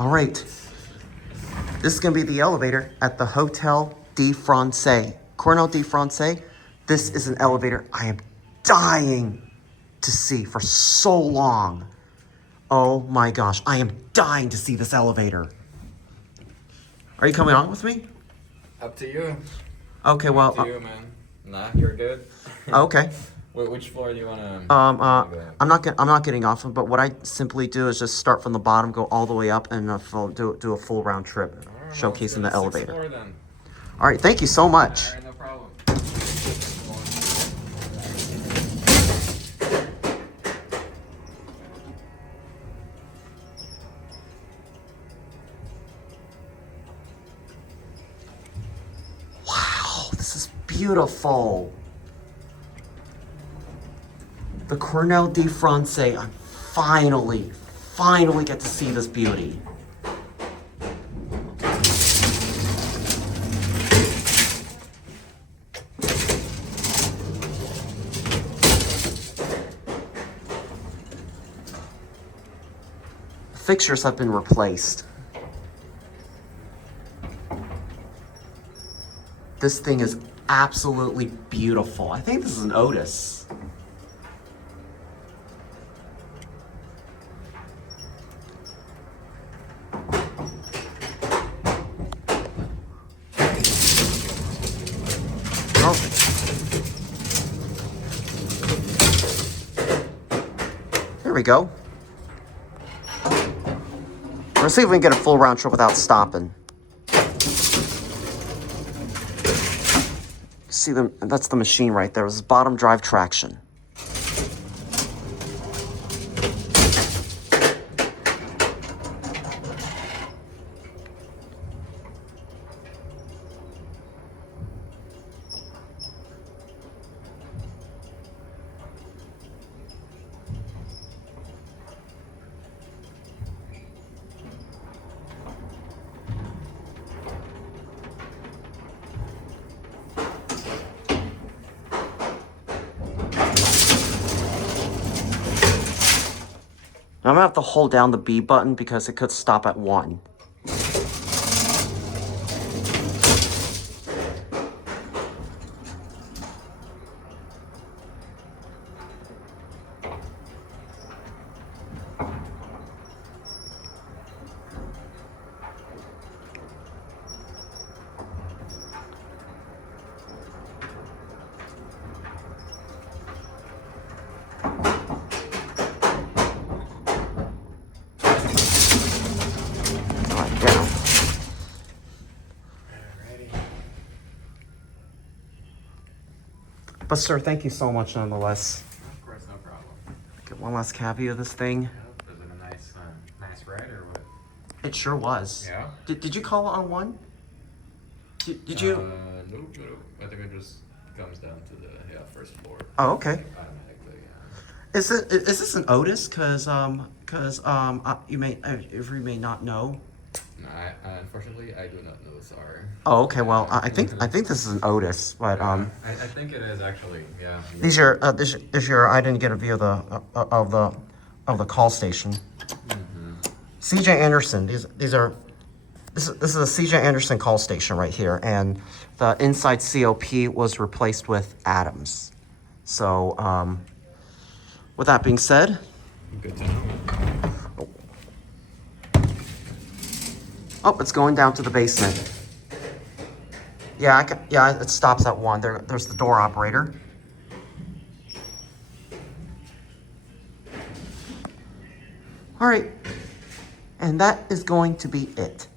All right. This is going to be the elevator at the Hotel de France. Cornell de France. This is an elevator I am dying to see for so long. Oh my gosh, I am dying to see this elevator. Are you coming on with me? Up to you. Okay, well. Up to you, man. Nah, you're good. Okay. Which floor do you want to? I'm not getting off, but what I simply do is just start from the bottom, go all the way up, and do a full round trip, Right, showcasing the elevator. Floor, then. All right, thank you so much. All right, no problem. Wow, this is beautiful. The Cornell de France. I finally get to see this beauty. Fixtures have been replaced. This thing is absolutely beautiful. I think this is an Otis. Oh. Here we go. Let's see if we can get a full round trip without stopping. See them? That's the machine right there. This is bottom drive traction. Now I'm gonna have to hold down the B button because it could stop at 1. But sir, thank you so much nonetheless. Of course, no problem. Get one last copy of this thing. Yep. Was it a nice ride or what? It sure was. Yeah. Did you call on one? Did you? No. I think it just comes down to the first floor. Oh, okay. Automatically, yeah. Is this an Otis? Cause you may not know. No, unfortunately I do not know. Sorry. Oh, okay. Well, I think this is an Otis, but I think it is actually. Yeah. These are this your. I didn't get a view of the call station. Mm-hmm. C.J. Anderson. This is a C.J. Anderson call station right here, and the inside COP was replaced with Adams. So, with that being said. Good to know. Oh, it's going down to the basement. Yeah, it stops at 1. There's the door operator. All right, and that is going to be it.